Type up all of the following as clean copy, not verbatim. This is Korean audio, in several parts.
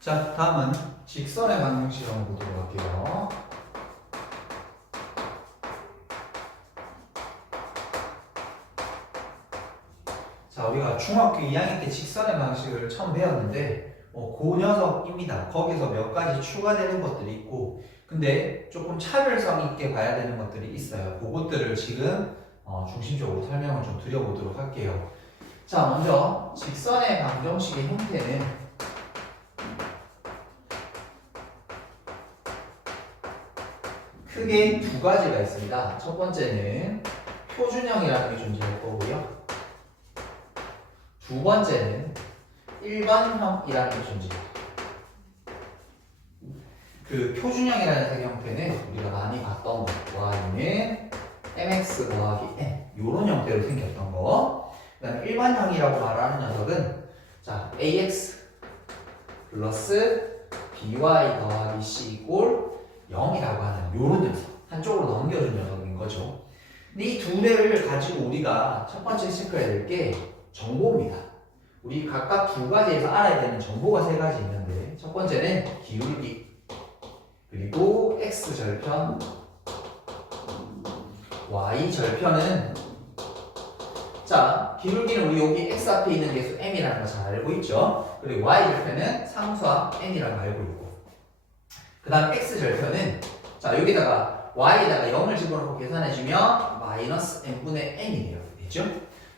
자, 다음은 직선의 방정식 한번 보도록 할게요. 자, 우리가 중학교 2학년 때 직선의 방식을 처음 배웠는데 그 녀석입니다. 거기서 몇 가지 추가되는 것들이 있고 근데 조금 차별성 있게 봐야 되는 것들이 있어요. 그것들을 지금 중심적으로 설명을 좀 드려보도록 할게요. 자, 먼저 직선의 방정식의 형태는 크게 두 가지가 있습니다. 첫 번째는 표준형이라는 게 존재할 거고요. 두 번째는 일반형이라는 게 존재해요. 그 표준형이라는 형태는 우리가 많이 봤던 거, y는 mx 더하기 n 이런 형태로 생겼던 거. 그다음에 일반형이라고 말하는 녀석은 자 ax 플러스 by 더하기 c 이꼴 0이라고 하는 이런 녀석, 한쪽으로 넘겨준 녀석인 거죠. 근데 이 두 개를 가지고 우리가 첫 번째 체크해야 될 게 정보입니다. 우리 각각 두 가지에서 알아야 되는 정보가 세 가지 있는데 첫 번째는 기울기 그리고 x절편 y절편은 자 기울기는 우리 여기 x 앞에 있는 개수 m이라는 거 잘 알고 있죠. 그리고 y절편은 상수함 n이라고 알고 있고 그 다음 x절편은 자 여기다가 y에다가 0을 집어넣고 계산해주면 마이너스 n분의 n이 돼요. 됐죠?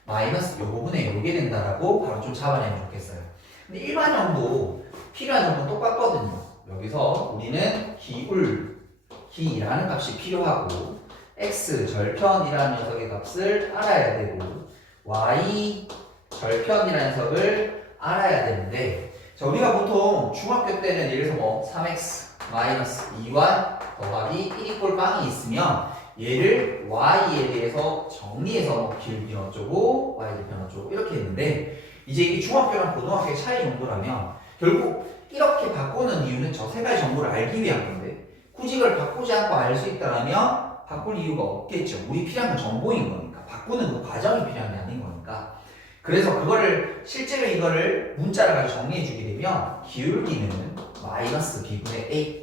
마이너스 요 부분에 요게 된다라고 바로 좀 잡아내면 좋겠어요. 근데 일반형도 필요한 점은 똑같거든요. 여기서 우리는 기울기라는 값이 필요하고 x절편이라는 녀석의 값을 알아야 되고 y절편이라는 녀석을 알아야 되는데 자 우리가 보통 중학교 때는 예를 들어서 뭐 3x 마이너스 2y 더하기 1 빵이 있으면 얘를 y에 대해서 정리해서 뭐 기울기는 어쩌고 y절편 어쩌고 이렇게 했는데 이제 이게 중학교랑 고등학교의 차이 정도라면 결국 이렇게 바꾸는 이유는 저 세 가지 정보를 알기 위한 건데 굳이 이걸 바꾸지 않고 알 수 있다면 바꿀 이유가 없겠죠. 우리 필요한 건 정보인 거니까 바꾸는 그 과정이 필요한 게 아닌 거니까 그래서 그거를 실제로 이거를 문자를 가지고 정리해 주게 되면 기울기는 마이너스 b분의 a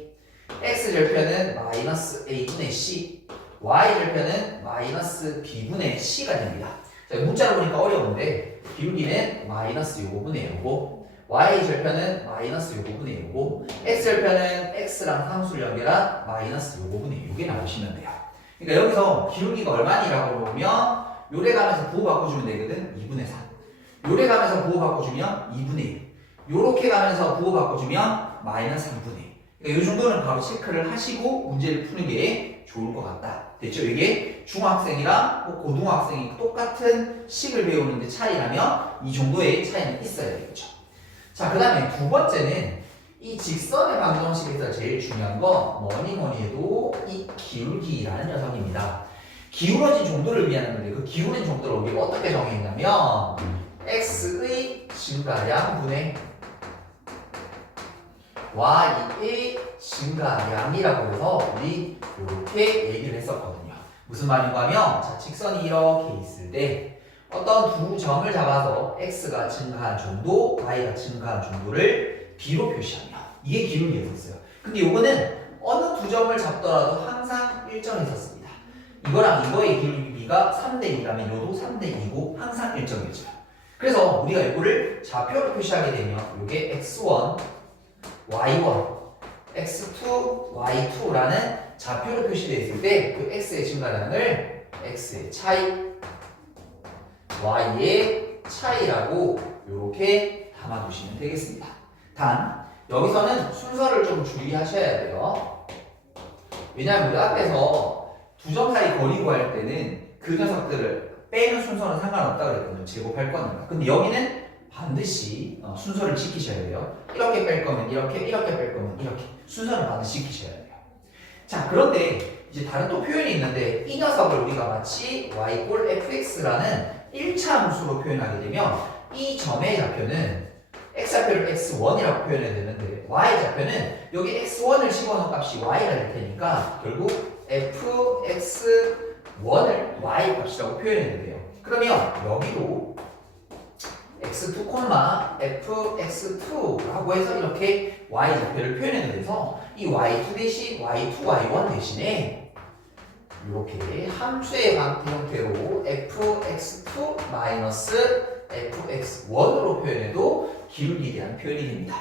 x절편은 마이너스 a분의 c y절편은 마이너스 b분의 c가 됩니다. 자, 문자로 보니까 어려운데 기울기는 마이너스 요거분의 요거 y절편은 마이너스 요거분의 요거 x절편은 x랑 상수를 연결한 마이너스 요거분의 요게 나오시면 돼요. 그러니까 여기서 기울기가 얼마니라고 보면 요래 가면서 부호 바꿔주면 되거든. 2분의 3 요래 가면서 부호 바꿔주면 2분의 1 요렇게 가면서 부호 바꿔주면 마이너스 3분의 1 그러니까 이 정도는 바로 체크를 하시고 문제를 푸는 게 좋을 것 같다. 됐죠? 이게 중학생이랑 고등학생이 똑같은 식을 배우는데 차이라면 이 정도의 차이는 있어야 되겠죠. 자, 그 다음에 두 번째는 이 직선의 방정식에서 제일 중요한 건 뭐니 해도 이 기울기라는 녀석입니다. 기울어진 정도를 의미하는 건데 그 기울어진 정도를 우리가 어떻게 정했냐면 x의 증가량분의 y의 증가량이라고 해서 우리 이렇게 얘기를 했었거든요. 무슨 말인가 하면 자, 직선이 이렇게 있을 때 어떤 두 점을 잡아서 x가 증가한 정도, y가 증가한 정도를 b로 표시하며 이게 기울기였었어요. 근데 요거는 어느 두 점을 잡더라도 항상 일정했었습니다. 이거랑 이거의 기울기가 3대 2라면 요도 3대 2고 항상 일정해져요. 그래서 우리가 이거를 좌표로 표시하게 되면 요게 x1 y1, x2, y2라는 좌표로 표시되어 있을 때 그 x의 증가량을 x의 차이, y의 차이라고 이렇게 담아두시면 되겠습니다. 단 여기서는 순서를 좀 주의하셔야 돼요. 왜냐하면 우리 앞에서 두 점 사이 거리 구할 때는 그 녀석들을 빼는 순서는 상관없다고 그랬거든요. 제곱할 거니까. 근데 여기는 반드시 순서를 지키셔야 돼요. 이렇게 뺄 거면 이렇게, 이렇게 뺄 거면 이렇게 순서를 반드시 지키셔야 돼요. 자, 그런데 이제 다른 또 표현이 있는데 이 녀석을 우리가 마치 y 꼴 fx라는 1차 함수로 표현하게 되면 이 점의 좌표는 x좌표를 x1이라고 표현해야 되는데 y좌표는 여기 x1을 집어넣은 값이 y가 될 테니까 결국 fx1을 y 값이라고 표현해야 돼요. 그러면 여기도 x2, fx2라고 해서 이렇게 y좌표를 표현해도 돼서 이 y2 대신 y2, y1 대신에 이렇게 함수의 형태로 fx2 마이너스 fx1으로 표현해도 기울기에 대한 표현이 됩니다.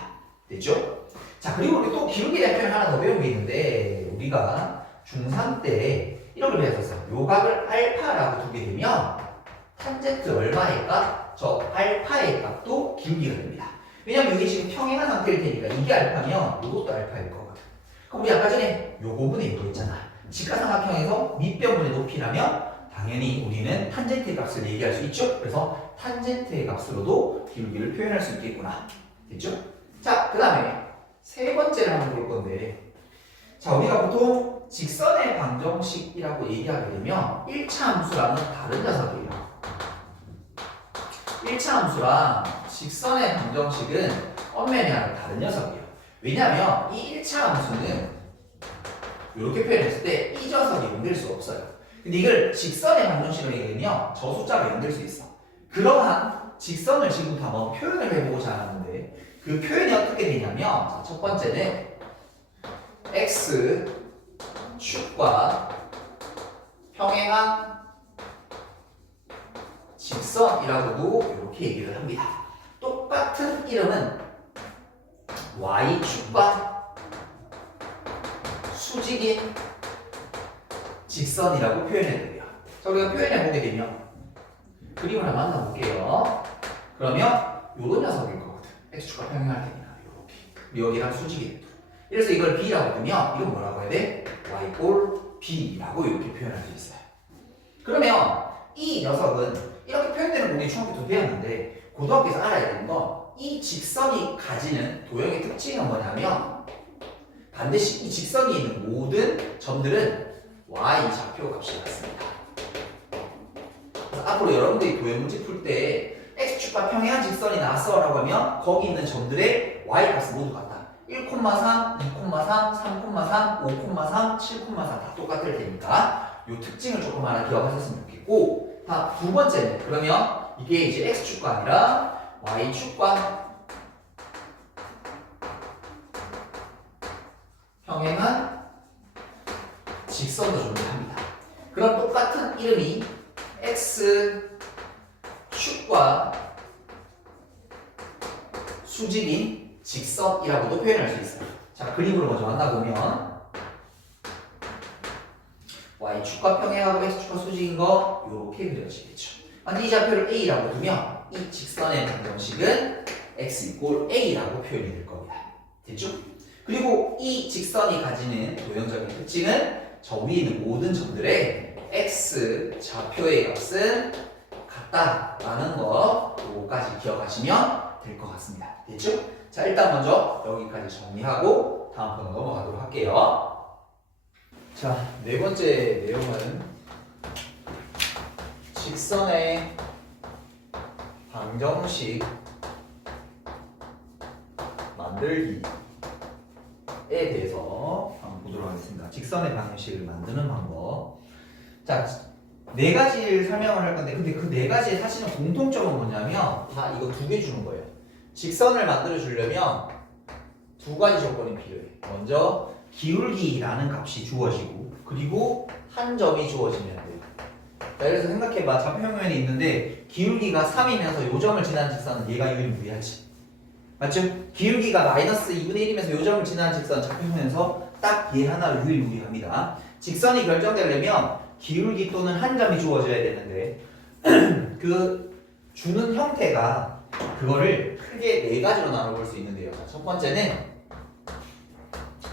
됐죠? 자, 그리고 우리 또 기울기에 대한 표현 하나 더 배운 게 있는데 우리가 중3 때 이런 걸 배웠었어요. 요각을 알파라고 두게 되면 탄젠트 얼마의 값? 저 알파의 값도 기울기가 됩니다. 왜냐면 이게 지금 평행한 상태일 테니까 이게 알파면 이것도 알파일 거거든. 그럼 우리 아까 전에 요 부분에 이거 있잖아. 직각삼각형에서 밑변분의 높이라면 당연히 우리는 탄젠트의 값을 얘기할 수 있죠. 그래서 탄젠트의 값으로도 기울기를 표현할 수 있겠구나. 됐죠? 자, 그 다음에 세 번째를 한번 볼 건데, 자, 우리가 보통 직선의 방정식이라고 얘기하게 되면 1차 함수랑은 다른 녀석이에요. 1차 함수랑 직선의 방정식은 엄연히하게 다른 녀석이에요. 왜냐하면 이 1차 함수는 이렇게 표현했을 때 이 녀석이 연결 수 없어요. 근데 이걸 직선의 방정식으로 얘기하면 저 숫자가 연결 수 있어. 그러한 직선을 지금부터 한번 표현을 해보고자 하는데 그 표현이 어떻게 되냐면, 자, 첫 번째는 x 축과 평행한 직선이라고도 이렇게 얘기를 합니다. 똑같은 이름은 y축과 수직인 직선이라고 표현해드려요. 자, 우리가 표현해보게 되면 그림을 하나 만나볼게요. 그러면 요런 녀석일 거거든. x축과 평행할 테니까 이렇게 여기랑 수직이 됩니다. 그래서 이걸 b라고 두면 이건 뭐라고 해야 돼? y b라고 이렇게 표현할 수 있어요. 그러면 이 녀석은 이렇게 표현되는 거 우리 중학교 때 배웠는데 고등학교에서 알아야 되는 건 이 직선이 가지는 도형의 특징은 뭐냐면 반드시 이 직선이 있는 모든 점들은 y 좌표 값이 같습니다. 그래서 앞으로 여러분들이 도형 문제 풀 때 x축과 평행한 직선이 나왔어 라고 하면 거기 있는 점들의 y 값은 모두 같다. 1,3, 2,3, 3,3, 5,3, 7,3 다 똑같을 테니까 이 특징을 조금 하나 기억하셨으면 좋겠고, 다 두 번째는 그러면 이게 이제 x축과 아니라 y축과 평행한 직선도 존재합니다. 그럼 똑같은 이름이 x축과 수직인 직선이라고도 표현할 수 있어요. 자, 그림으로 먼저 만나보면 y축과 평행하고 x축과 수직인 거 이렇게 그려지겠죠. 근데 이 좌표를 a라고 두면 이 직선의 방정식은 x 이꼴 a라고 표현이 될 겁니다. 됐죠? 그리고 이 직선이 가지는 도형적인 특징은 저 위에 있는 모든 점들의 x 좌표의 값은 같다라는 거 요거까지 기억하시면 될 것 같습니다. 됐죠? 자, 일단 먼저 여기까지 정리하고 다음 번호 넘어가도록 할게요. 자, 네 번째 내용은 직선의 방정식 만들기에 대해서 한번 보도록 하겠습니다. 직선의 방정식을 만드는 방법. 자, 네 가지를 설명을 할 건데, 근데 그 네 가지의 사실은 공통점은 뭐냐면 다 이거 두 개 주는 거예요. 직선을 만들어 주려면 두 가지 조건이 필요해. 먼저 기울기라는 값이 주어지고, 그리고 한 점이 주어지면 돼요. 자, 그래서 생각해봐. 좌표평면이 있는데 기울기가 3이면서 요 점을 지나는 직선은 얘가 유일무이하지. 맞죠? 기울기가 마이너스 2분의 1이면서 요 점을 지나는 직선 좌표평면에서 딱 얘 하나로 유일무이합니다. 직선이 결정되려면 기울기 또는 한 점이 주어져야 되는데 그 주는 형태가 그거를 크게 네 가지로 나눠볼 수 있는데요. 첫 번째는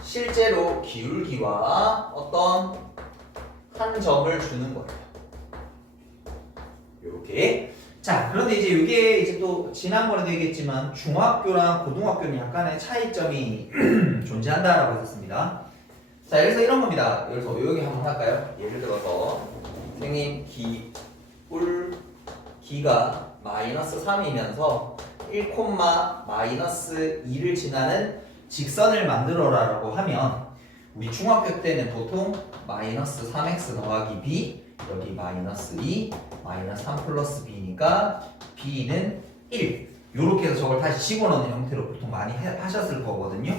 실제로 기울기와 어떤 한 점을 주는 거예요. 요렇게. 자, 그런데 이제 이게 이제 또 지난번에도 얘기했지만 중학교랑 고등학교는 약간의 차이점이 존재한다라고 했었습니다. 자, 그래서 이런 겁니다. 그래서 여기 한번 할까요? 예를 들어서 선생님 기가 마이너스 3이면서 1, 마이너스 2를 지나는 직선을 만들어라라고 하면 우리 중학교 때는 보통 마이너스 3x 더하기 b 여기 마이너스 2 마이너스 3 플러스 b니까 b는 1 요렇게 해서 저걸 다시 집어넣는 형태로 보통 많이 하셨을 거거든요.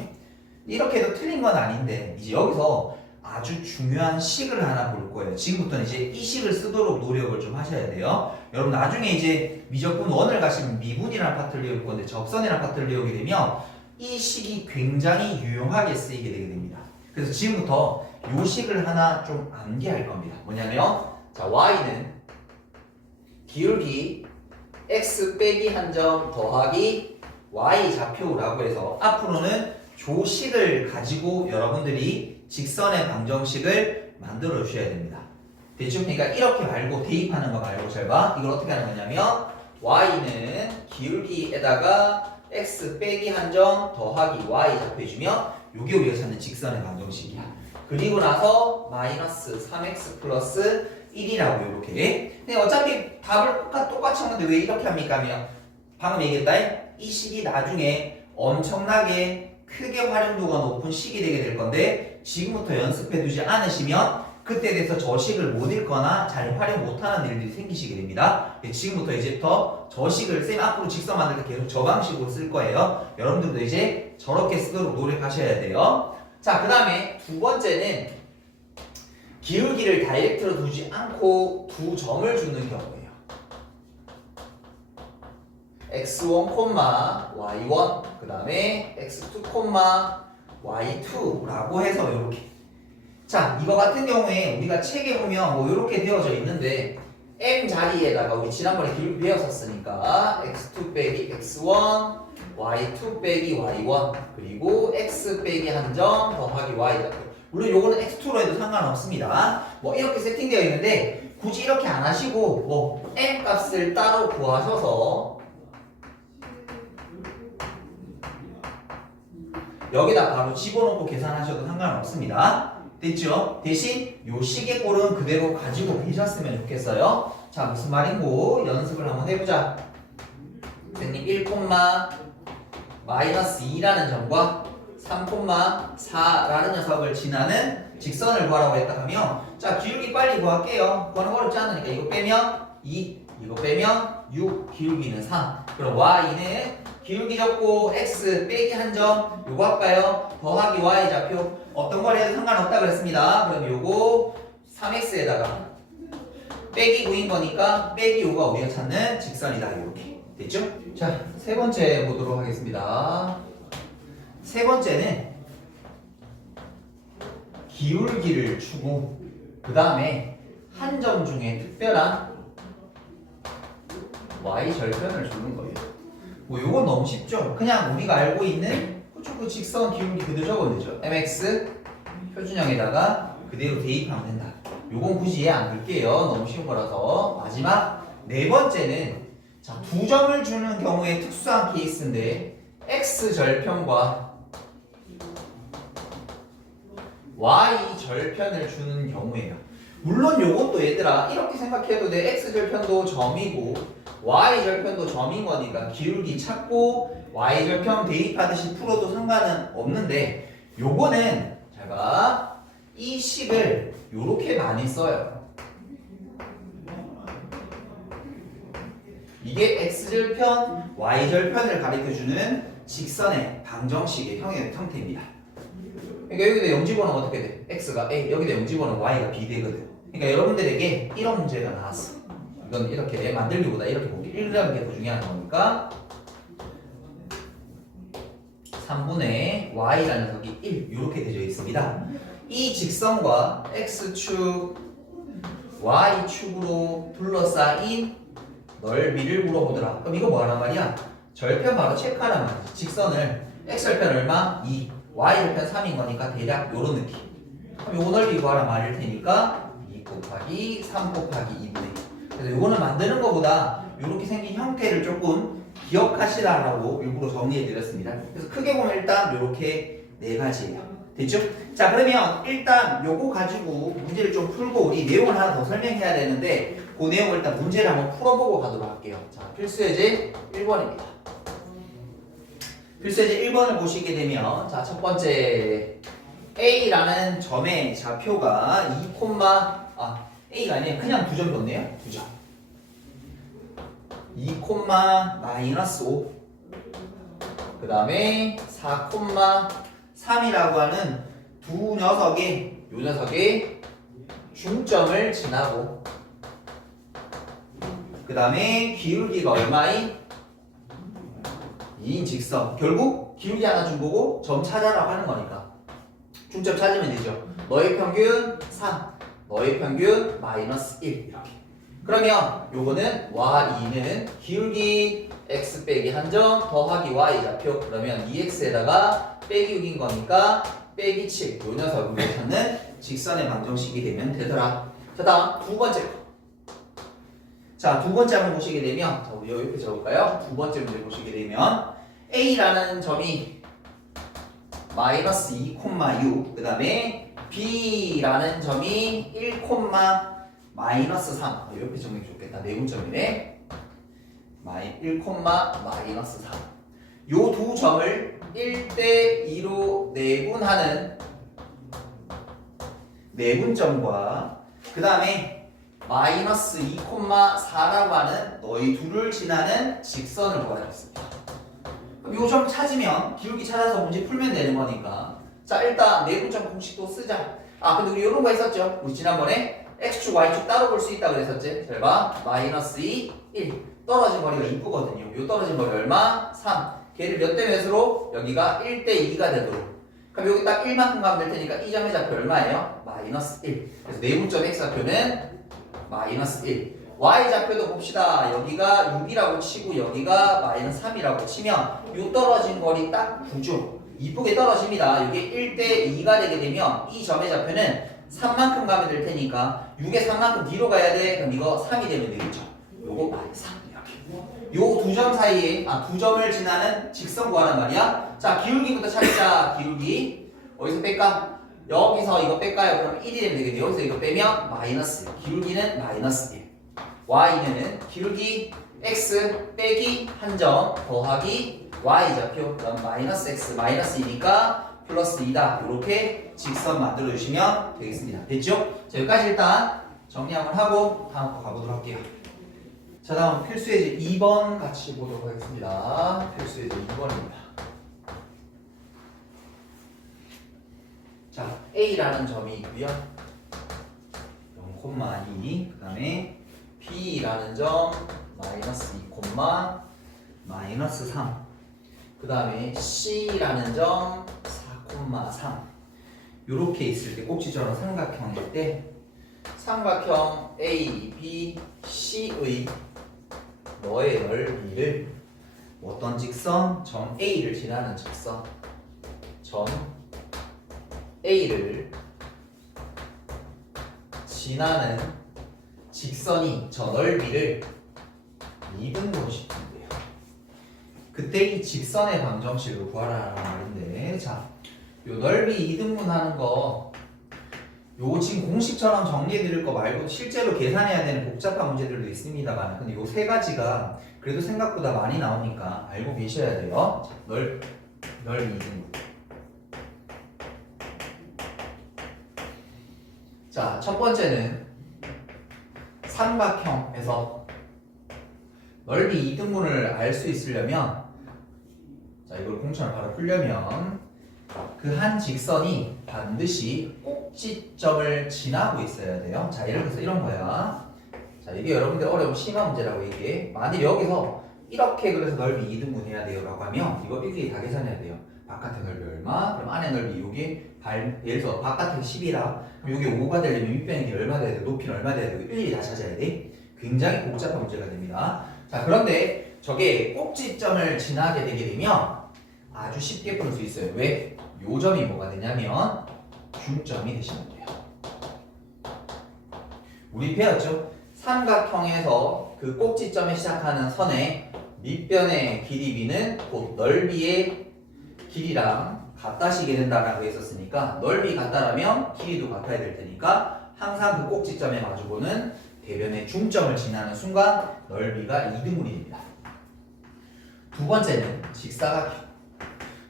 이렇게 해도 틀린 건 아닌데 이제 여기서 아주 중요한 식을 하나 볼 거예요. 지금부터는 이제 이 식을 쓰도록 노력을 좀 하셔야 돼요. 여러분 나중에 이제 미적분 1을 가시면 미분이라는 파트를 외울 건데 접선이라는 파트를 외우게 되면 이 식이 굉장히 유용하게 쓰이게 되게 됩니다. 그래서 지금부터 이 식을 하나 좀 암기할 겁니다. 뭐냐면 자 y는 기울기 x 빼기 한 점 더하기 y 좌표라고 해서 앞으로는 조식을 가지고 여러분들이 직선의 방정식을 만들어 주셔야 됩니다. 됐죠? 그러니까 이렇게 말고 대입하는 거 말고 잘 봐. 이걸 어떻게 하는 거냐면 y는 기울기에다가 x 빼기 한 점 더하기 y 좌표해주면 이게 우리가 찾는 직선의 방정식이야. 그리고 나서 마이너스 3x 플러스 1이라고 이렇게. 근데 어차피 답을 똑같이 하는데 왜 이렇게 합니까? 하면 방금 얘기했다. 이 식이 나중에 엄청나게 크게 활용도가 높은 식이 되게 될 건데 지금부터 연습해 두지 않으시면 그때 돼서 저 식을 못 읽거나 잘 활용 못하는 일들이 생기시게 됩니다. 지금부터 이제부터 저 식을 쌤 앞으로 직선 만들 때 계속 저 방식으로 쓸 거예요. 여러분들도 이제 저렇게 쓰도록 노력하셔야 돼요. 자, 그 다음에 두 번째는 기울기를 다이렉트로 두지 않고 두 점을 주는 경우예요. x1, y1 그 다음에 x2, y2라고 해서 이렇게. 자, 이거 같은 경우에 우리가 책에 보면 뭐 이렇게 되어져 있는데 m 자리에다가 우리 지난번에 기울기 배웠었으니까 x2 빼기 x1 y2 빼기 y1 그리고 x 빼기 한 점 더하기 y. 물론 요거는 x2로 해도 상관없습니다. 뭐 이렇게 세팅되어 있는데 굳이 이렇게 안 하시고 뭐 m 값을 따로 구하셔서 여기다 바로 집어넣고 계산하셔도 상관없습니다. 됐죠? 대신 요 식의 꼴은 그대로 가지고 계셨으면 좋겠어요. 자, 무슨 말인고 연습을 한번 해보자. 선생님 1, 마이너스 2라는 점과 3,4라는 녀석을 지나는 직선을 구하라고 했다 하면 자, 기울기 빨리 구할게요. 구하는 거 어렵지 않으니까 이거 빼면 2, 이거 빼면 6, 기울기는 3. 그럼 y는 기울기 적고 x 빼기 한 점 요거 할까요? 더하기 y 좌표 어떤 걸 해도 상관없다 그랬습니다. 그럼 요거 3x에다가 빼기 9인 거니까 빼기 5가 우리가 찾는 직선이다. 이렇게 됐죠? 자, 세 번째 보도록 하겠습니다. 세 번째는 기울기를 주고 그 다음에 한 점 중에 특별한 y 절편을 주는 거예요. 뭐 요건 너무 쉽죠? 그냥 우리가 알고 있는 그 직선 기울기 그대로 적으면 되죠. mx 표준형에다가 그대로 대입하면 된다. 요건 굳이 이해 안 할게요. 너무 쉬운 거라서. 마지막 네 번째는 자, 두 점을 주는 경우에 특수한 케이스인데 x 절편과 y 절편을 주는 경우예요. 물론 요것도 얘들아 이렇게 생각해도 돼. x 절편도 점이고 y 절편도 점인 거니까 기울기 찾고 y 절편 대입하듯이 풀어도 상관은 없는데 요거는 잘 봐. 이 식을 요렇게 많이 써요. 이게 x절편, y절편을 가리켜주는 직선의 방정식의 형태입니다. 그러니까 여기다 0 집어넣으면 어떻게 돼? x가 a, 여기다 0 집어넣으면 y가 b 되거든. 그러니까 여러분들에게 이런 문제가 나왔어. 이건 이렇게 만들기보다 이렇게 보기 1이라는 게 더 중요한 거니까 3분의 y라는 녀석이 1 이렇게 되어 있습니다. 이 직선과 x축, y축으로 둘러싸인 넓이를 물어보더라. 그럼 이거 뭐하란 말이야? 절편 바로 체크하란 말이지. 직선을 x절편 얼마? 2, y절편 3인 거니까 대략 요런 느낌. 그럼 요 넓이 구하란 말일 테니까 2 곱하기 3 곱하기 2분의 1. 그래서 요거는 만드는 것보다 요렇게 생긴 형태를 조금 기억하시라고 일부러 정리해 드렸습니다. 그래서 크게 보면 일단 요렇게 네 가지예요. 됐죠? 자, 그러면 일단 요거 가지고 문제를 좀 풀고 우리 내용을 하나 더 설명해야 되는데 그 내용을 일단 문제를 한번 풀어보고 가도록 할게요. 자, 필수예제 1번입니다. 필수예제 1번을 보시게 되면 자, 첫 번째 A라는 점의 좌표가 2, A가 아니에요. 그냥 두 점 뒀네요. 두 점. 2, 마이너스 5. 그 다음에 4, 3이라고 하는 요 녀석의 중점을 지나고, 그 다음에 기울기가 얼마인? 2인 직선. 결국 기울기 하나 준 거고 점 찾아라고 하는 거니까 중점 찾으면 되죠. 너의 평균 3, 너의 평균 마이너스 1 이렇게. 그러면 요거는 y2는 기울기 x 빼기 한 점 더하기 y 좌표. 그러면 2x에다가 빼기 6인 거니까 빼기 7. 요 녀석을 찾는 직선의 방정식이 되면 되더라. 자, 다음 두 번째 거. 자, 두 번째 한번 보시게 되면, 자, 우리 옆에 적을까요? 두 번째 문제 보시게 되면 A라는 점이 마이너스 2,6, 그 다음에 B라는 점이 1, 마이너스 3. 옆에 적는 게 좋겠다. 내분점이네. 1, 마이너스 3. 요 두 점을 1대2로 내분하는 내분점과 그 다음에 마이너스 2,4라고 하는 너희 둘을 지나는 직선을 구하라 했습니다. 그럼 요 점 찾으면 기울기 찾아서 문제 풀면 되는 거니까, 자, 일단 내분점 공식도 쓰자. 아, 근데 우리 요런 거 했었죠? 우리 지난번에 x축, y축 따로 볼 수 있다 그랬었지? 잘 봐. 마이너스 2, 1. 떨어진 거리가 이쁘거든요. 요 떨어진 거리 얼마? 3. 걔를 몇 대 몇으로? 여기가 1대2가 되도록. 그럼 여기 딱 1만큼 가면 될 테니까 이 점의 좌표 얼마예요? 마이너스 1. 그래서 내분점 x좌표는 마이너스 1. y좌표도 봅시다. 여기가 6이라고 치고 여기가 마이너스 3이라고 치면 요 떨어진 거리 딱 9죠. 이쁘게 떨어집니다. 이게 1대2가 되게 되면 이 점의 좌표는 3만큼 가면 될 테니까 6에 3만큼 뒤로 가야 돼. 그럼 이거 3이 되면 되겠죠. 요거 마이너스 3 이렇게. 요 두 점 사이에, 두 점을 지나는 직선 구하란 말이야. 자, 기울기부터 찾자. 기울기 어디서 뺄까? 여기서 이거 뺄까요? 그럼 1이 되면 되겠네. 여기서 이거 빼면 마이너스 1. 기울기는 마이너스 1. y는 기울기 x 빼기 한 점 더하기 y좌표. 그럼 마이너스 x 마이너스 2니까 플러스 2다. 이렇게 직선 만들어 주시면 되겠습니다. 됐죠? 자, 여기까지 일단 정리 한번 하고 다음 거 가보도록 할게요. 자, 다음 필수예제 2번 같이 보도록 하겠습니다. 필수예제 2번입니다. 자, A라는 점이 있고요. 0,2, 그 다음에 B라는 점 마이너스 2, 마이너스 3, 그 다음에 C라는 점 4,3. 요렇게 있을 때 꼭지점은 삼각형일 때 삼각형 A, B, C의 너의 넓이를 어떤 직선? 점 A를 지나는 직선. 점 A를 지나는 직선이 저 넓이를 2등분 시킨대요. 그때 이 직선의 방정식을 구하라는 말인데, 자, 요 넓이 2등분 하는 거, 요 지금 공식처럼 정리해 드릴 거 말고 실제로 계산해야 되는 복잡한 문제들도 있습니다만, 근데 요 세 가지가 그래도 생각보다 많이 나오니까 알고 계셔야 돼요. 자, 넓이 2등분. 자, 첫 번째는 삼각형에서 넓이 2등분을 알 수 있으려면, 자, 이걸 공식을 바로 풀려면 그 한 직선이 반드시 꼭지점을 지나고 있어야 돼요. 자, 예를 들어서 이런 거야. 자, 이게 여러분들 어려운 심화 문제라고 이게. 만일 여기서 이렇게 그래서 넓이 2등분 해야 돼요 라고 하면 이거 일일이 다 계산해야 돼요. 바깥의 넓이 얼마? 그럼 안의 넓이 요게 예를 들어서 바깥에 10이라 그럼 요게 5가 되려면 밑변의 길이 얼마 돼야 돼? 높이는 얼마 돼야 되고 일일이 다 찾아야 돼. 굉장히 복잡한 문제가 됩니다. 자, 그런데 저게 꼭지점을 지나게 되게 되면 아주 쉽게 풀 수 있어요. 왜? 요 점이 뭐가 되냐면 중점이 되시면 돼요. 우리 배웠죠? 삼각형에서 그 꼭지점에 시작하는 선의 밑변의 길이 b는 곧 넓이의 길이랑 같다시게 된다라고 했었으니까 넓이 같다라면 길이도 같아야 될 테니까 항상 그 꼭지점에 마주보는 대변의 중점을 지나는 순간 넓이가 2등분이 됩니다. 두 번째는 직사각형.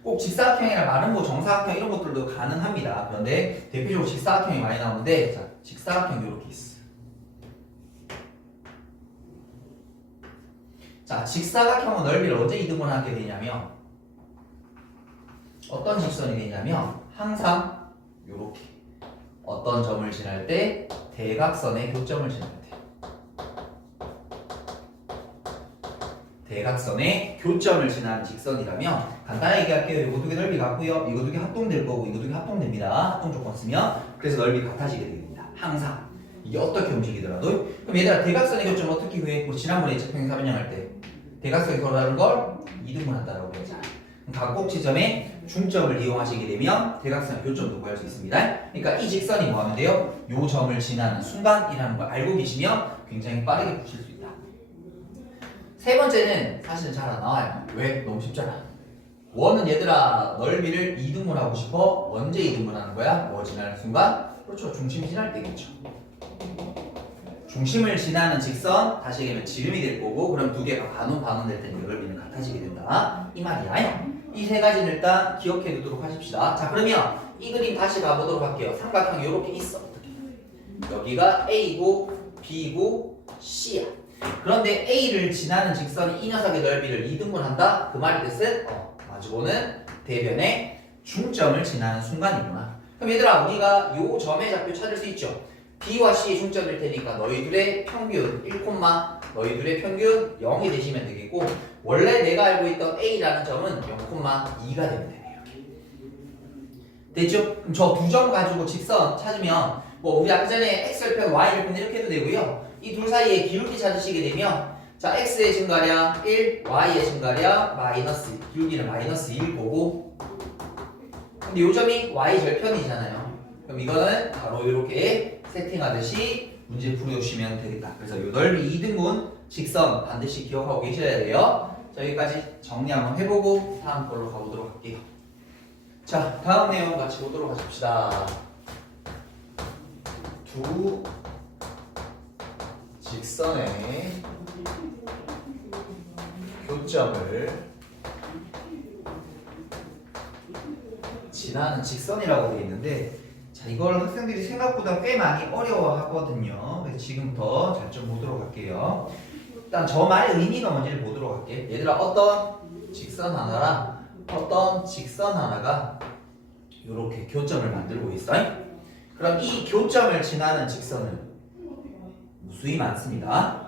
꼭 직사각형이나 많은 거 정사각형 이런 것들도 가능합니다. 그런데 대표적으로 직사각형이 많이 나오는데, 자, 직사각형 이렇게 있어요. 자, 직사각형은 넓이를 언제 이등분하게 되냐면 어떤 직선이 되냐면 항상 요렇게 어떤 점을 지날 때 대각선의 교점을 지날 때 대각선의 교점을 지나는 직선이라면 간단하게 얘기할게요. 이거 두 개 넓이 같고요. 이거 두 개 합동될 거고 이거 두 개 합동됩니다. 합동 조건 쓰면 그래서 넓이 같아지게 됩니다. 항상 이게 어떻게 움직이더라도. 그럼 얘들아 대각선의 교점 어떻게 구해? 우리 지난번에 평행 사변형 할 때 대각선이 서로다른 걸 이등분한다라고 그랬잖아. 각 꼭지점에 중점을 이용하시게 되면 대각선의 교점도 구할 수 있습니다. 그러니까 이 직선이 뭐 하면 돼요? 요 점을 지나는 순간이라는 걸 알고 계시면 굉장히 빠르게 푸실 수 있다. 세 번째는 사실은 잘 안 나와요. 왜? 너무 쉽잖아. 원은 얘들아 넓이를 이등분하고 싶어. 언제 이등분하는 거야? 뭐 지나는 순간? 그렇죠. 중심이 지날 때겠죠. 중심을 지나는 직선 다시 얘기하면 지름이 될 거고 그럼 두 개가 반원 될 테니까 넓이는 같아지게 된다. 이 말이야. 이 세 가지는 일단 기억해 두도록 하십시다. 자 그러면 이 그림 다시 가보도록 할게요. 삼각형이 이렇게 있어. 여기가 A고 B고 C야. 그런데 A를 지나는 직선이 이 녀석의 넓이를 이등분한다? 그 말이 뜻은 마주보는 대변의 중점을 지나는 순간이구나. 그럼 얘들아 우리가 요 점의 좌표 찾을 수 있죠? B와 C의 중점일 테니까 너희들의 평균 1, 너희들의 평균 0이 되시면 되겠고 원래 내가 알고 있던 A라는 점은 0,2가 되면 되네요. 됐죠? 그럼 저 두 점 가지고 직선 찾으면 뭐 우리 아까 전에 X절편 Y절편 이렇게 해도 되고요. 이 둘 사이에 기울기 찾으시게 되면 자 X의 증가량 1, Y의 증가량 마이너스 기울기는 마이너스 1 보고 근데 요 점이 Y절편이잖아요. 그럼 이거는 바로 이렇게 세팅하듯이 문제 풀어주시면 되겠다. 그래서 요 넓이 2등분 직선 반드시 기억하고 계셔야 돼요. 자 여기까지 정리 한번 해보고 다음 걸로 가보도록 할게요. 자 다음 내용 같이 보도록 하십시다. 두 직선의 교점을 지나는 직선이라고 되어 있는데 자 이걸 학생들이 생각보다 꽤 많이 어려워하거든요. 그래서 지금부터 잘 좀 보도록 할게요. 일단 저 말의 의미가 뭔지를 보도록 할게요. 얘들아 어떤 직선 하나랑 어떤 직선 하나가 이렇게 교점을 만들고 있어요. 그럼 이 교점을 지나는 직선은 무수히 많습니다.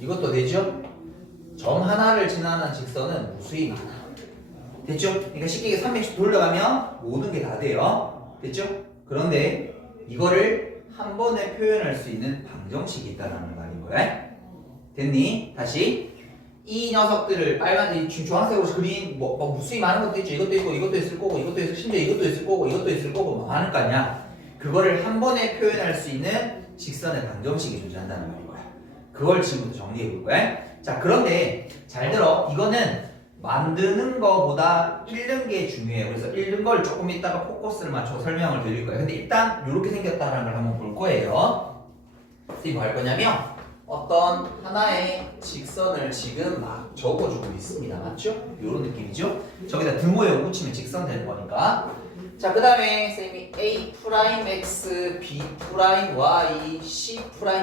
이것도 되죠? 점 하나를 지나는 직선은 무수히 많아. 됐죠? 그러니까 쉽게 얘기해 360 돌려가면 모든 게 다 돼요. 됐죠? 그런데 이거를 한 번에 표현할 수 있는 방정식이 있다는 말인 거야. 됐니? 다시 이 녀석들을 빨간 주황색으로 그린 뭐 무수히 많은 것도 있죠. 이것도 있고 이것도 있을 거고 이것도 있을 심지어 이것도 있을 거고 이것도 있을 거고 뭐 많을 거 아니야. 그거를 한 번에 표현할 수 있는 직선의 방정식이 존재한다는 말인 거야. 그걸 지금부터 정리해 볼 거야. 자 그런데 잘 들어. 이거는 만드는 거보다 읽는 게 중요해요. 그래서 읽는 걸 조금 이따가 포커스를 맞춰 설명을 드릴 거예요. 근데 일단 이렇게 생겼다는 걸 한번 볼 거예요. 선생님이 뭐 할 거냐면 어떤 하나의 직선을 지금 막 적어주고 있습니다. 맞죠? 이런 느낌이죠? 저기다 등호에 붙이면 직선 되는 거니까. 자, 그 다음에 선생님이 A'X, B'Y, C'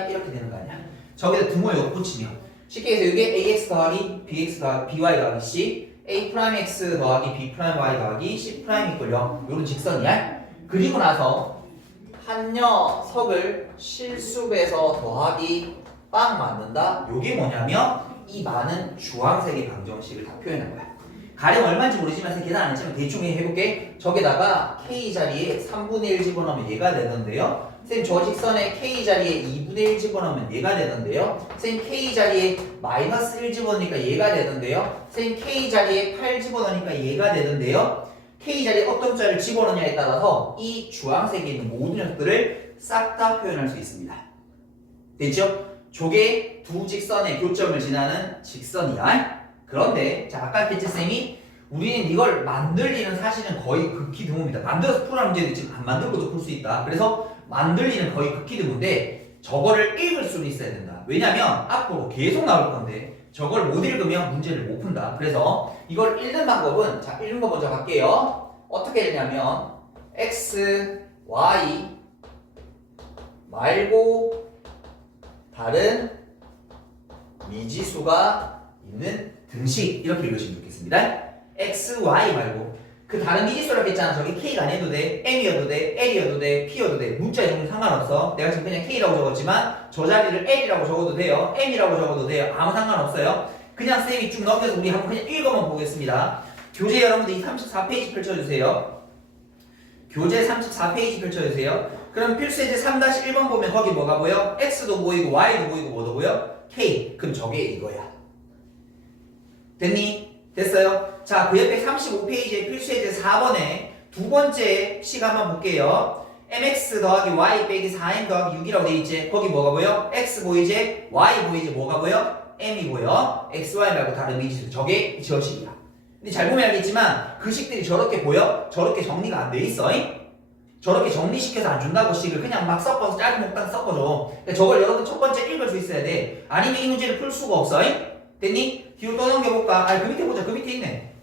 이렇게 되는 거 아니야? 저기다 등호에 붙이면 쉽게 해서 이게 AX 더하기 BX 더하기 BY 더하기 C A'X 더하기 B'Y 더하기 C' 이꼴 0 이런 직선이야. 그리고 나서 한 녀석을 실수배서 더하기 빵 만든다. 요게 뭐냐면 이 많은 주황색의 방정식을 다 표현한 거야. 가령 얼마인지 모르지만 계산 안 했지만 대충 해볼게. 저기다가 K 자리에 3분의 1 집어넣으면 얘가 되는데요. 선생님 저 직선에 K 자리에 2분의 1 집어넣으면 얘가 되는데요. 선생님 K 자리에 마이너스 1 집어넣으니까 얘가 되는데요. 선생님 K 자리에 8 집어넣으니까 얘가 되는데요. K 자리에 어떤 숫자를 집어넣느냐에 따라서 이 주황색에 있는 모든 녀석들을 싹 다 표현할 수 있습니다. 됐죠? 저게 두 직선의 교점을 지나는 직선이야. 그런데 자 아까 배치쌤이 우리는 이걸 만들 일은 사실은 거의 극히 드뭅니다. 만들어서 풀어는 문제도 있지만 안 만들고도 풀 수 있다. 그래서 만들 일은 거의 극히 드문데 저거를 읽을 수는 있어야 된다. 왜냐면 앞으로 계속 나올 건데 저걸 못 읽으면 문제를 못 푼다. 그래서 이걸 읽는 방법은 자 읽는 거 먼저 갈게요. 어떻게 되냐면 x, y 말고 다른 미지수가 있는 등식 이렇게 읽으시면 좋겠습니다. x, y 말고 그 다른 미지수라고 했잖아. 저기 k가 아니어도 돼, m이어도 돼, l이어도 돼, p여도 돼. 문자의 종류 상관없어. 내가 지금 그냥 k라고 적었지만 저 자리를 l이라고 적어도 돼요, m이라고 적어도 돼요. 아무 상관없어요. 그냥 쌤이 쭉 넘겨서 우리 한번 그냥 읽어만 보겠습니다. 교재 여러분들 이 34페이지 펼쳐주세요. 교재 34페이지 펼쳐주세요. 그럼 필수예제 3-1번 보면 거기 뭐가 보여? x도 보이고 y도 보이고 뭐도 보여? k. 그럼 저게 이거야. 됐니? 됐어요? 자, 그 옆에 35페이지에 필수예제 4번에 두 번째 식 한번 볼게요. mx 더하기 y 빼기 4m 더하기 6이라고 돼 있지? 거기 뭐가 보여? x 보이지? y 보이지? 뭐가 보여? m이 보여. x, y 말고 다른 미지수. 저게 저 식이야. 근데 잘 보면 알겠지만 그 식들이 저렇게 보여? 저렇게 정리가 안 돼 있어. 저렇게 정리시켜서 안 준다고 식을 그냥 막 섞어서 짧은 목단 섞어줘. 그러니까 저걸 여러분 첫 번째 읽어줄 수 있어야 돼. 아니면 이 문제를 풀 수가 없어. 됐니? 뒤로 또 넘겨볼까? 그 밑에 보자. 그 밑에 있네.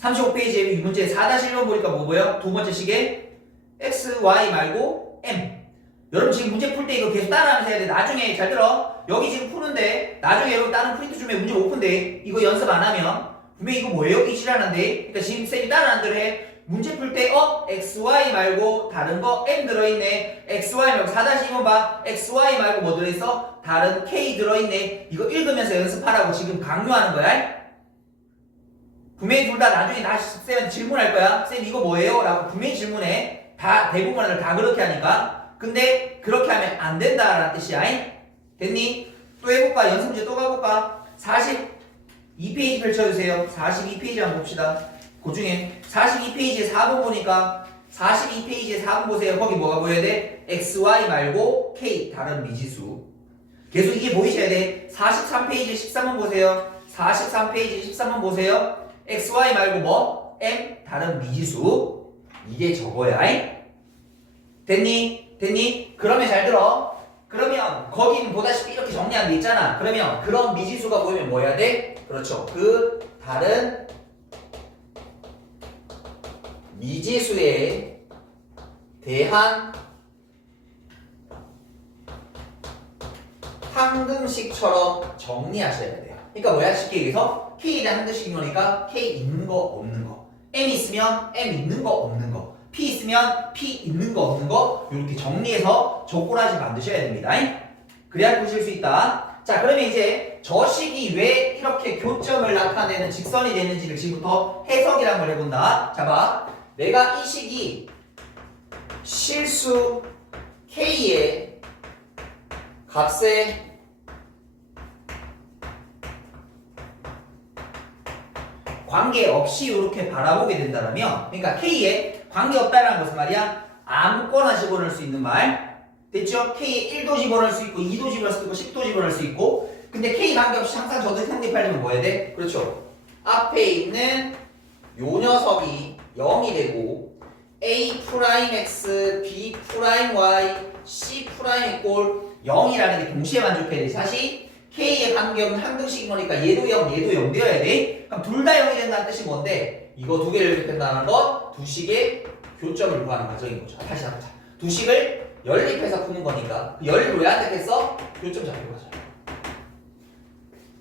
35페이지에 이 문제 4-1번 보니까 뭐 보여? 두 번째 식에 x, y 말고 m. 여러분 지금 문제 풀 때 이거 계속 따라하면서 해야 돼. 나중에 잘 들어. 여기 지금 푸는데 나중에 여러분 다른 프린트 주면 문제 못 푼대. 이거 연습 안 하면 분명히 이거 뭐예요? 이 지랄한데. 그러니까 지금 쌤이 따라하는 대로 해. 문제 풀 때 x, y 말고 다른 거 m 들어있네. x, y 말고 4-2번 봐. x, y 말고 뭐 들어있어? 다른 k 들어있네. 이거 읽으면서 연습하라고 지금 강요하는 거야. 분명히 둘 다 나중에 다시 쌤한테 질문할 거야. 쌤 이거 뭐예요? 라고 분명히 질문해. 다 대부분 애들 다 그렇게 하니까. 근데 그렇게 하면 안 된다라는 뜻이야. 됐니? 또 해볼까? 연습 문제 또 가볼까? 42페이지 펼쳐주세요. 42페이지 한번 봅시다. 그 중에 42페이지에 4번 보니까 42페이지에 4번 보세요. 거기 뭐가 보여야 돼? x, y 말고 k 다른 미지수. 계속 이게 보이셔야 돼. 43페이지 13번 보세요. 43페이지 13번 보세요. x, y 말고 뭐? m 다른 미지수. 이게 저거야. 됐니? 됐니? 그러면 잘 들어. 그러면 거기는 보다시피 이렇게 정리한 게 있잖아. 그러면 그런 미지수가 보이면 뭐 해야 돼? 그렇죠. 그 다른 미지수에 대한 항등식처럼 정리하셔야 돼요. 그러니까 뭐야? 쉽게 얘기해서 K에 대한 항등식이 뭐니까 K 있는 거 없는 거, M 있으면 M 있는 거 없는 거, P 있으면 P 있는 거 없는 거 이렇게 정리해서 조꼬라지 만드셔야 됩니다. 그래야 보실 수 있다. 자, 그러면 이제 저 식이 왜 이렇게 교점을 나타내는 직선이 되는지를 지금부터 해석이라는 걸 해본다. 자, 봐. 내가 이 식이 실수 K의 값에 관계없이 이렇게 바라보게 된다면, 그러니까 K에 관계없다라는 것은 말이야 아무거나 집어넣을 수 있는 말 됐죠? K에 1도 집어넣을 수 있고 2도 집어넣을 수 있고 10도 집어넣을 수 있고, 근데 K 관계없이 항상 저들 성립하려면 뭐 해야 돼? 그렇죠. 앞에 있는 요 녀석이 0이 되고 A'X, B'Y, C' 꼴 0이라는 게 동시에 만족해야 돼. 사실 K에 관계없는 항등식인 거니까 얘도 0, 얘도 0 되어야 돼. 그럼 둘 다 0이 된다는 뜻이 뭔데? 이거 두 개를 연립한다는 건 두 식의 교점을 구하는 과정인 거죠. 다시 해보자. 두 식을 연립해서 푸는 거니까 그 연립을 왜 안 됐겠어? 교점 잡는 거죠.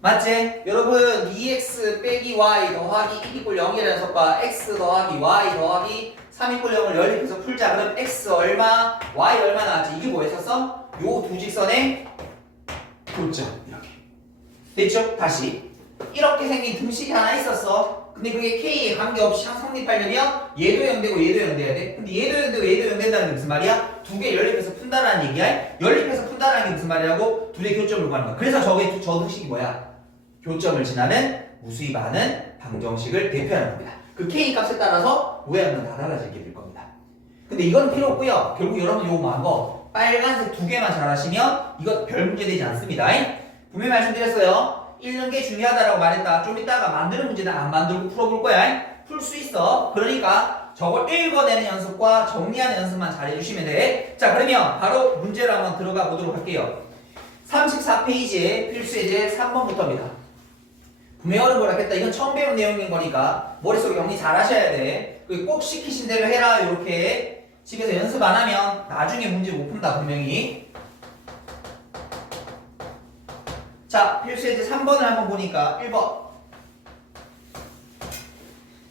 맞지? 여러분 2x 빼기 y 더하기 1 이꼴 0이라는 녀석과 x 더하기 y 더하기 3 이꼴 0을 연립해서 풀자. 그럼 x 얼마, y 얼마 나왔지? 이게 뭐였었어? 요 두 직선의 교점. 이렇게 됐죠? 다시 이렇게 생긴 등식이 하나 있었어. 근데 그게 K에 관계없이 성립하려면 얘도 0 되고 얘도 0 돼야 돼. 근데 얘도 0 되고 얘도 0 된다는 게 무슨 말이야? 두 개 연립해서 푼다라는 얘기야. 연립해서 푼다라는 게 무슨 말이라고? 둘의 교점을 구하는 거야. 그래서 저게 저 등식이 뭐야? 교점을 지나는 무수히 많은 방정식을 대표하는 겁니다. 그 K 값에 따라서 모양은 다 달라지게 될 겁니다. 근데 이건 필요 없고요. 결국 여러분 요거 한거 빨간색 두 개만 잘하시면 이거 별 문제 되지 않습니다. 분명히 말씀드렸어요. 읽는 게 중요하다라고 말했다. 좀 이따가 만드는 문제는 안 만들고 풀어볼 거야. 풀 수 있어. 그러니까 저걸 읽어내는 연습과 정리하는 연습만 잘 해주시면 돼. 자, 그러면 바로 문제로 한번 들어가 보도록 할게요. 34페이지에 필수예제 3번부터입니다. 분명히 어려운 거라 했다. 이건 처음 배운 내용인 거니까 머릿속에 정리 잘 하셔야 돼. 꼭 시키신 대로 해라. 이렇게 집에서 연습 안 하면 나중에 문제 못 푼다. 분명히. 자, 필수예제 3번을 한번 보니까 1번.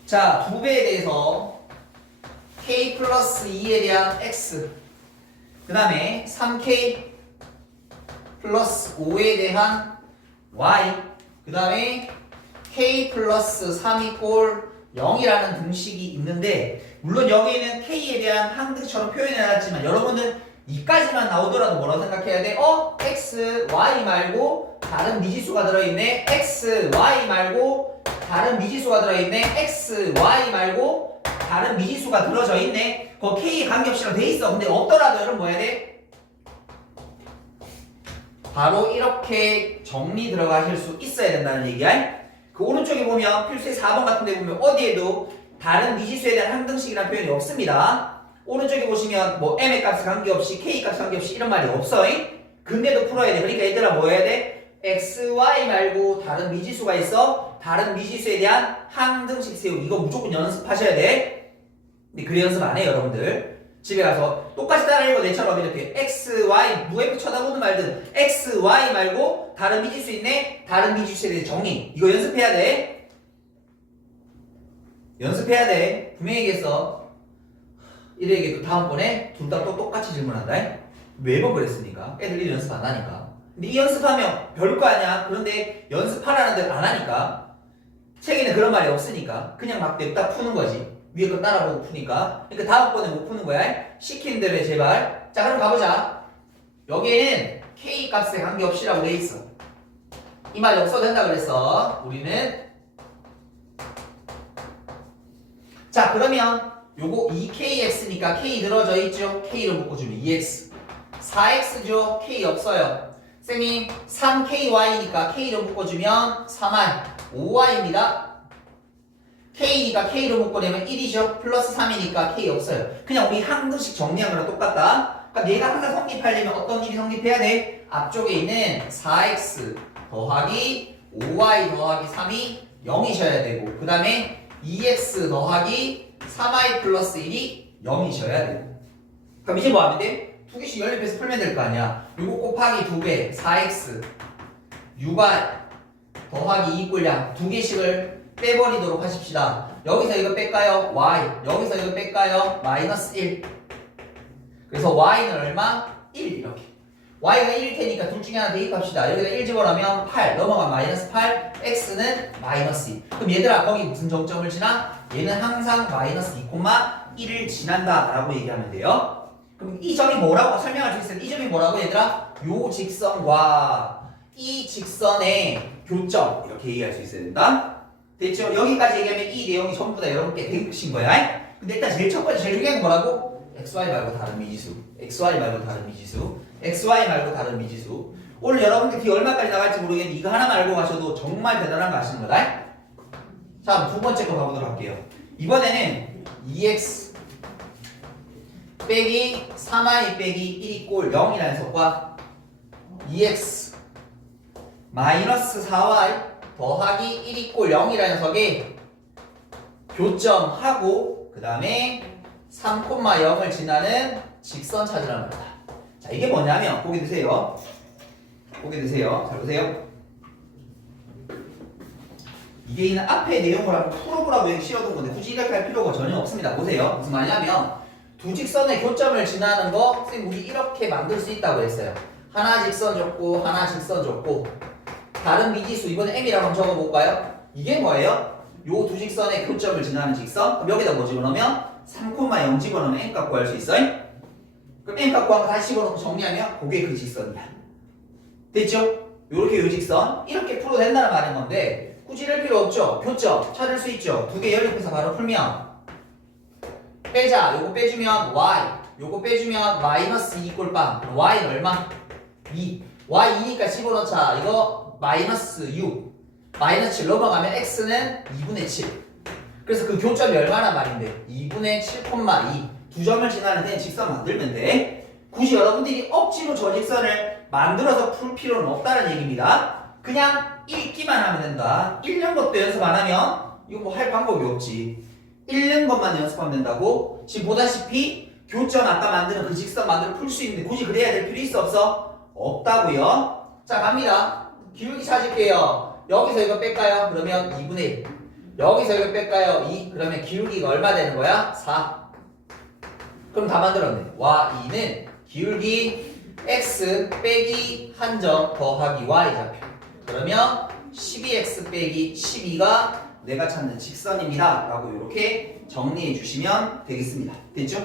자, 2배에 대해서 k 플러스 2에 대한 x, 그 다음에 3k 플러스 5에 대한 y, 그 다음에 k 플러스 3 이꼴 0이라는 등식이 있는데, 물론 여기에는 k에 대한 항등식처럼 표현해놨지만 여러분은 이까지만 나오더라도 뭐라고 생각해야 돼? x, y 말고 다른 미지수가 들어있네. x, y 말고 다른 미지수가 들어있네. x, y 말고 다른 미지수가 들어져 있네. 그 k 관계없이랑 돼 있어. 근데 없더라도 여러분 뭐 해야 돼? 바로 이렇게 정리 들어가실 수 있어야 된다는 얘기야. 그 오른쪽에 보면 필수의 4번 같은 데 보면 어디에도 다른 미지수에 대한 항등식이라는 표현이 없습니다. 오른쪽에 보시면 뭐 m의 값 관계없이 k 값 관계없이 이런 말이 없어. 근데도 풀어야 돼. 그러니까 얘들아 뭐 해야 돼? x, y 말고 다른 미지수가 있어. 다른 미지수에 대한 항등식 세우기. 이거 무조건 연습하셔야 돼. 근데 그래 연습 안 해요 여러분들. 집에 가서 똑같이 따라 읽어. 내처럼 이렇게 x, y 무F 쳐다보든 말든 x, y 말고 다른 미지수 있네. 다른 미지수에 대해 정리. 이거 연습해야 돼. 연습해야 돼. 분명히 얘기했어. 이래에게도 다음번에 둘 다 또 똑같이 질문한다. 매번 그랬으니까. 애들이 연습 안 하니까. 근데 이 연습하면 별거 아니야. 그런데 연습하라는데 안 하니까. 책에는 그런 말이 없으니까 그냥 막 냅다 푸는 거지. 위에 거 따라보고 푸니까. 그러니까 다음번에 못 푸는 거야. 시킨 대로 해 제발. 자 그럼 가보자. 여기에는 k 값에 관계없이라고 돼 있어. 이 말이 없어도 된다 그랬어. 우리는 자 그러면 요거 2kx니까 k 늘어져 있죠. k를 묶어주면 2x. 4x죠. k 없어요. 쌤이 3ky니까 k를 묶어주면 3y 5y입니다. k니까 k로 묶어내면 1이죠. 플러스 3이니까 k 없어요. 그냥 우리 항등식 정리한 거랑 똑같다. 그러니까 얘가 항상 성립하려면 어떤 일이 성립해야 돼? 앞쪽에 있는 4x 더하기 5y 더하기 3이 0이셔야 되고, 그 다음에 2x 더하기 3y 플러스 1이 0이셔야 되고. 그럼 이제 뭐 하면 돼? 두 개씩 연립해서 풀면 될 거 아니야. 요거 곱하기 2배 4x 6y 더하기 2 꼴량 두 개씩을 빼버리도록 하십시다. 여기서 이거 뺄까요? y. 여기서 이거 뺄까요? 마이너스 1. 그래서 y는 얼마? 1 이렇게. y가 1일 테니까 둘 중에 하나 대입합시다. 여기다 1 집어넣으면 8 넘어가 마이너스 8. x는 마이너스 2. 그럼 얘들아 거기 무슨 정점을 지나? 얘는 항상 마이너스 2,1을 지난다 라고 얘기하면 돼요. 그럼 이 점이 뭐라고 설명할 수 있어요? 이 점이 뭐라고 얘들아? 요 직선과 이 직선의 교점 이렇게 얘기할 수 있어야 된다. 됐죠? 여기까지 얘기하면 이 내용이 전부 다 여러분께 대입신 거야. 근데 일단 제일 첫 번째 제일 중요한 건 뭐라고? xy 말고 다른 미지수. xy 말고 다른 미지수. xy 말고 다른 미지수. 오늘 여러분들 뒤 얼마까지 나갈지 모르겠는데 이거 하나만 알고 가셔도 정말 대단한 거 아시는 거다. 자, 두 번째 거 가보도록 할게요. 이번에는 2x 빼기 3y 빼기 1 꼴 0이라는 녀석과 2x 마이너스 4y 더하기 1 꼴 0이라는 녀석의 교점하고 그 다음에 3,0을 지나는 직선 찾으라는 겁니다. 자, 이게 뭐냐면 보기 드세요. 보기 드세요. 잘 보세요. 이게 있는 앞에 내용을 한번 풀어보라고 여기 실어둔 건데 굳이 이렇게 할 필요가 전혀 없습니다. 보세요. 무슨 말이냐면 두 직선의 교점을 지나는 거 선생님 우리 이렇게 만들 수 있다고 했어요. 하나 직선 줬고 하나 직선 줬고 다른 미지수 이번에 m이라고 한번 적어볼까요? 이게 뭐예요? 요 두 직선의 교점을 지나는 직선. 그럼 여기다 뭐 집어넣으면 3,0 집어넣으면 m 값 구할 수 있어요? 그럼 m 값 구한 거 다시 집어넣고 정리하면 그게 그 직선이야. 됐죠? 요렇게 요 직선 이렇게 풀어도 된다는 말인 건데 굳이 이럴 필요 없죠? 교점 찾을 수 있죠? 두 개 연립해서 바로 풀면 빼자. 요거 빼주면 y. 요거 빼주면 마이너스 2 꼴빵. y는 얼마? 2. y 2니까 집어넣자. 이거 마이너스 6. 마이너스 7 넘어가면 x는 2분의 7. 그래서 그 교점이 얼마나 말인데? 2분의 7,2. 두 점을 지나는데 직선 만들면 돼. 굳이 여러분들이 억지로 저 직선을 만들어서 풀 필요는 없다는 얘기입니다. 그냥 읽기만 하면 된다. 읽는 것도 연습 안 하면 이거 뭐 할 방법이 없지. 읽는 것만 연습하면 된다고. 지금 보다시피 교점 아까 만드는 그 직선 만들어 풀 수 있는데 굳이 그래야 될 필요 있어 없어? 없다고요. 자 갑니다. 기울기 찾을게요. 여기서 이거 뺄까요? 그러면 2분의 1. 여기서 이거 뺄까요? 2. 그러면 기울기가 얼마 되는 거야? 4. 그럼 다 만들었네. y2는 기울기 x 빼기 한 점 더하기 y 좌표. 그러면 12x 빼기 12가 내가 찾는 직선입니다. 라고 이렇게 정리해 주시면 되겠습니다. 됐죠?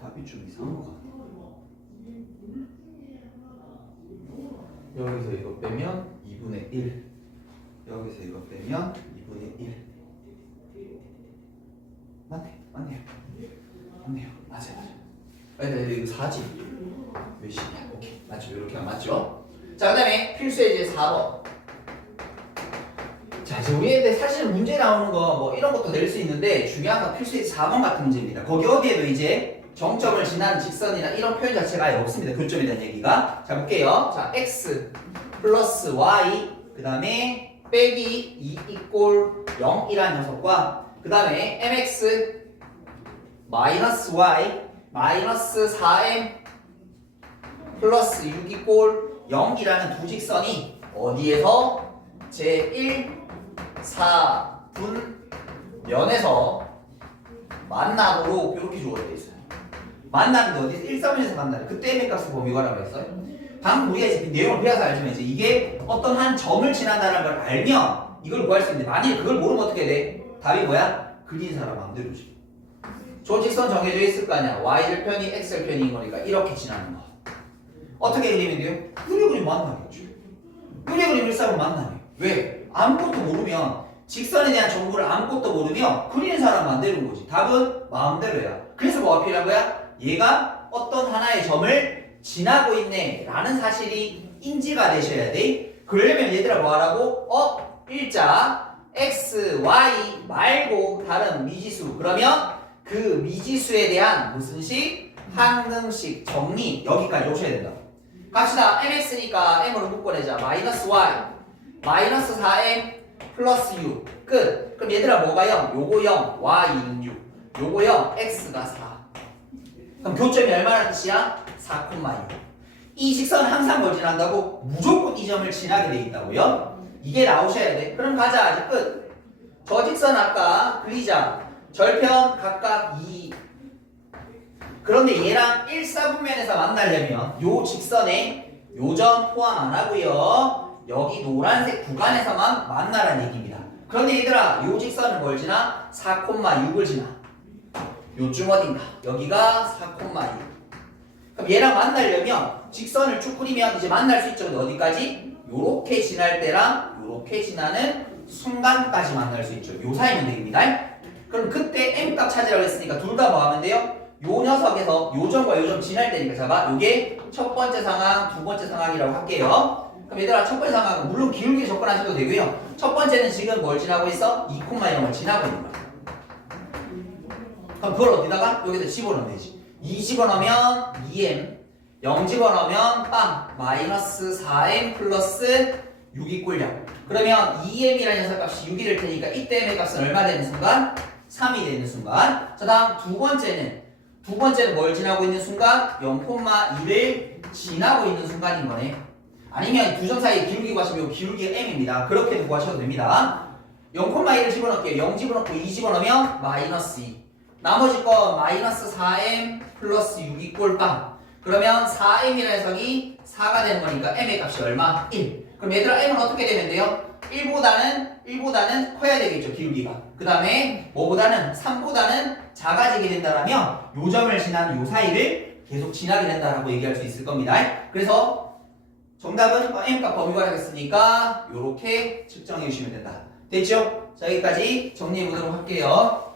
답이 좀 이상한 것 같아. 여기서 이거 빼면 2분의 1. 여기서 이거 빼면 2분의 1. 맞네요. 맞아요. 이거 4지. 몇이냐? 오케이. 맞죠? 이렇게 하면 맞죠? 자, 그 다음에 필수의 이제 4번. 자, 이제 우리 애들 사실 문제 나오는 거 뭐 이런 것도 낼 수 있는데 중요한 건 필수의 4번 같은 문제입니다. 거기 어디에도 이제 정점을 지나는 직선이나 이런 표현 자체가 아예 없습니다. 교점에 대한 얘기가. 자, 볼게요. 자, x 플러스 y 그 다음에 빼기 2 이꼴 0이라는 녀석과 그 다음에 mx 마이너스 y 마이너스 4m 플러스 6 이꼴 0이라는 두 직선이 어디에서 제1 4분 면에서 만나도록 이렇게 주어져 있어요. 만나는데 어디서 1사분에서 만나요. 그때 m값을 범위가라고 했어요. 방금 우리가 이제 내용을 배워서 알지만 이제 이게 어떤 한 점을 지난다는 걸 알면 이걸 구할 수 있는데 만일 그걸 모르면 어떻게 돼? 답이 뭐야? 그린 사람 마음대로지. 조직선 정해져 있을 거 아니야. y절편이 x절편인 거니까 이렇게 지나는 거. 어떻게 그리면 돼요? 그려 그리면 만나겠죠. 그려 그리면 1사분 만나요. 왜? 아무것도 모르면 직선에 대한 정보를 아무것도 모르면 그리는 사람 마음대로인 거지. 답은 마음대로야. 그래서 뭐가 필요한 거야? 얘가 어떤 하나의 점을 지나고 있네 라는 사실이 인지가 되셔야 돼. 그러려면 얘들아 뭐 하라고? 일자 x, y 말고 다른 미지수. 그러면 그 미지수에 대한 무슨 식? 항등식 정리 여기까지 오셔야 된다. 갑시다. mx니까 m으로 묶어내자. 마이너스 y 마이너스 4m 플러스 6 끝. 그럼 얘들아 뭐가 0? 요거 0 y는 6 요거 0 x가 4. 그럼 교점이 얼마나 뜻이야? 4,6. 이 직선은 항상 뭘 지난다고? 무조건 이 점을 지나게 돼 있다고요? 이게 나오셔야 돼. 그럼 가자. 이제 끝. 저 직선 아까 그리자. 절편 각각 2. 그런데 얘랑 1사분면에서 만나려면 요 직선에 요 점 포함 안 하고요. 여기 노란색 구간에서만 만나라는 얘기입니다. 그런데 얘들아 요 직선을 뭘 지나? 4,6을 지나. 요쯤 어딘가. 여기가 4,6. 그럼 얘랑 만나려면 직선을 쭉 그리면 이제 만날 수 있죠. 근데 어디까지? 요렇게 지날 때랑 요렇게 지나는 순간까지 만날 수 있죠. 요 사이면 되겠습니다. 그럼 그때 m값 찾으라고 했으니까 둘 다 뭐 하면 돼요? 요 녀석에서 요 점과 요 점 지날 때니까 잡아. 요게 첫 번째 상황, 두 번째 상황이라고 할게요. 그럼 얘들아 첫 번째 상황은 물론 기울기 접근하셔도 되고요. 첫 번째는 지금 뭘 지나고 있어? 2,0을 지나고 있는 거야. 그럼 그걸 어디다가? 여기다 집어넣으면 되지. 2 집어넣으면 2m 0 집어넣으면 빵 마이너스 4m 플러스 6이 꼴려. 그러면 2m이라는 녀석값이 6이 될 테니까 이때 m의 값은 얼마 되는 순간? 3이 되는 순간. 자 다음 두 번째는 뭘 지나고 있는 순간? 0,2를 지나고 있는 순간인 거네. 아니면 두 점 사이 기울기 구하시면 기울기가 m입니다. 그렇게도 구하셔도 됩니다. 0,2를 집어넣을게요. 0 집어넣고 2 집어넣으면 마이너스 2. 나머지 거 마이너스 4m 플러스 6이 꼴빵. 그러면 4m이라는 녀석이 4가 되는 거니까 m의 값이 얼마? 1. 그럼 얘들아 m은 어떻게 되면 돼요? 1보다는 커야 되겠죠. 기울기가. 그 다음에 뭐보다는 3보다는 작아지게 된다라면 요 점을 지나는 요 사이를 계속 지나게 된다라고 얘기할 수 있을 겁니다. 그래서 정답은 m값 범위가 되겠으니까 요렇게 측정해 주시면 된다. 됐죠? 자 여기까지 정리해 보도록 할게요.